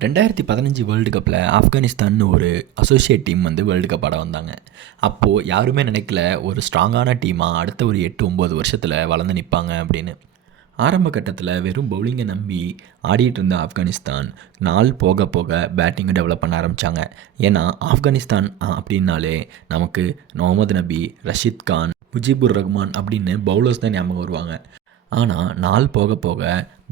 ரெண்டாயிரத்தி பதினஞ்சு வேர்ல்டு கப்பில் ஆப்கானிஸ்தான் ஒரு அசோசியேட் டீம் வந்து வேர்ல்டு கப் ஆட வந்தாங்க. அப்போது யாருமே நினைக்கல ஒரு ஸ்ட்ராங்கான டீமாக அடுத்த ஒரு எட்டு ஒம்பது வருஷத்தில் வளர்ந்து நிற்பாங்க அப்படின்னு. ஆரம்ப கட்டத்தில் வெறும் பவுலிங்கை நம்பி ஆடிட்டு இருந்த ஆப்கானிஸ்தான் நாள் போக போக பேட்டிங்கை டெவலப் பண்ண ஆரம்பித்தாங்க ஏன்னா ஆப்கானிஸ்தான் அப்படின்னாலே நமக்கு முகமது நபி ரஷீத் கான் முஜிபுர் ரஹ்மான் அப்படின்னு பவுலர்ஸ் தான் ஞாபகம் வருவாங்க. ஆனால் நாள் போக போக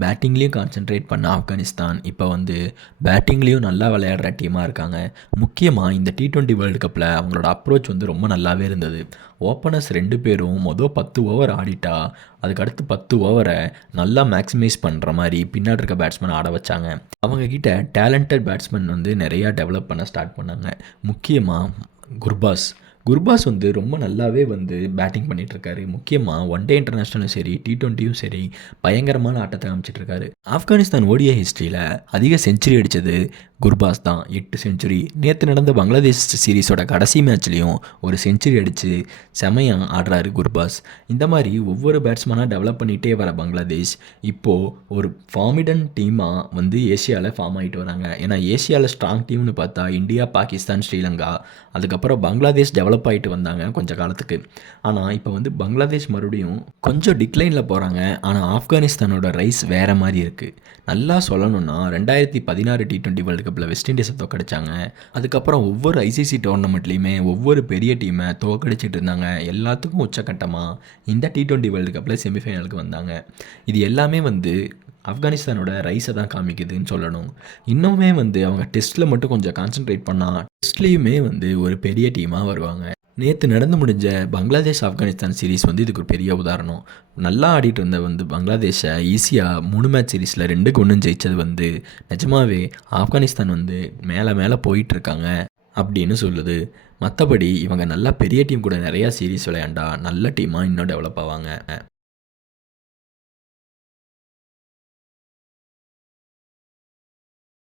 பேட்டிங்லேயும் கான்சென்ட்ரேட் பண்ண ஆப்கானிஸ்தான் இப்போ வந்து பேட்டிங்லேயும் நல்லா விளையாடுற டீமாக இருக்காங்க. முக்கியமாக இந்த டி டுவெண்ட்டி வேர்ல்டு கப்பில் அவங்களோட அப்ரோச் வந்து ரொம்ப நல்லாவே இருந்தது. ஓப்பனர்ஸ் ரெண்டு பேரும் மொதல் பத்து ஓவர் ஆடிட்டா அதுக்கடுத்து பத்து ஓவரை நல்லா மேக்ஸிமைஸ் பண்ணுற மாதிரி பின்னாடி இருக்க பேட்ஸ்மேன் ஆட வச்சாங்க. அவங்கக்கிட்ட டேலண்டட் பேட்ஸ்மேன் வந்து நிறையா டெவலப் பண்ண ஸ்டார்ட் பண்ணாங்க. முக்கியமாக குர்பாஸ். குர்பாஸ் வந்து ரொம்ப நல்லாவே வந்து பேட்டிங் பண்ணிகிட்ருக்காரு முக்கியமாக ஒன் டே இன்டர்நேஷ்னலும் சரி டி ட்வெண்ட்டியும் சரி பயங்கரமான ஆட்டத்தை அமைச்சிட்ருக்காரு ஆப்கானிஸ்தான் ஓடிய ஹிஸ்ட்ரியில் அதிக செஞ்சுரி அடித்தது குர்பாஸ் தான் எட்டு செஞ்சுரி நேற்று நடந்த பங்களாதேஷ் சீரிஸோட கடைசி மேட்ச்லேயும் ஒரு செஞ்சுரி அடித்து செமையாக ஆடுறாரு குர்பாஸ். இந்த மாதிரி ஒவ்வொரு பேட்ஸ்மேனாக டெவலப் பண்ணிகிட்டே வர பங்களாதேஷ் இப்போது ஒரு ஃபார்மிடன் டீமாக வந்து ஏஷியாவில் ஃபார்ம் ஆகிட்டு வராங்க. ஏன்னா ஏசியாவில் ஸ்ட்ராங் டீம்னு பார்த்தா இந்தியா பாகிஸ்தான் ஸ்ரீலங்கா. அதுக்கப்புறம் பங்களாதேஷ் டெவலப் ஆகிட்டு வந்தாங்க கொஞ்சம் காலத்துக்கு. ஆனால் இப்போ வந்து பங்களாதேஷ் மறுபடியும் கொஞ்சம் டிக்ளைனில் போகிறாங்க ஆனால் ஆப்கானிஸ்தானோட ரைஸ் வேறு மாதிரி இருக்குது நல்லா சொல்லணும்னா ரெண்டாயிரத்தி பதினாறு டி ட்வெண்ட்டி வேர்ல்டு கப்பில் வெஸ்ட் இண்டீஸை தோக்கடிச்சாங்க அதுக்கப்புறம் ஒவ்வொரு ஐசிசி டோர்னமெண்ட்லேயுமே ஒவ்வொரு பெரிய டீமை தோக்கடிச்சிட்டு இருந்தாங்க. எல்லாத்துக்கும் உச்சக்கட்டமாக இந்த டி ட்வெண்ட்டி வேர்ல்டு கப்பில் செமிஃபைனலுக்கு வந்தாங்க. இது எல்லாமே வந்து ஆப்கானிஸ்தானோட ரைஸை தான் காமிக்குதுன்னு சொல்லணும். இன்னுமே வந்து அவங்க டெஸ்ட்டில் மட்டும் கொஞ்சம் கான்சென்ட்ரேட் பண்ணால் டெஸ்ட்லேயுமே வந்து ஒரு பெரிய டீமாக வருவாங்க. நேற்று நடந்து முடிஞ்ச பங்களாதேஷ் ஆப்கானிஸ்தான் சீரிஸ் வந்து இதுக்கு ஒரு பெரிய உதாரணம். நல்லா ஆடிட்டு இருந்த வந்து பங்களாதேஷை ஈஸியாக மூணு மேட்ச் சீரிஸில் ரெண்டுக்கு ஒன்றும் ஜெயித்தது வந்து நிஜமாவே ஆப்கானிஸ்தான் வந்து மேலே மேலே போயிட்டுருக்காங்க அப்படின்னு சொல்லுது. மற்றபடி இவங்க நல்லா பெரிய டீம் கூட நிறையா சீரிஸ் விளையாண்டா நல்ல டீமாக இன்னும் டெவலப் ஆவாங்க.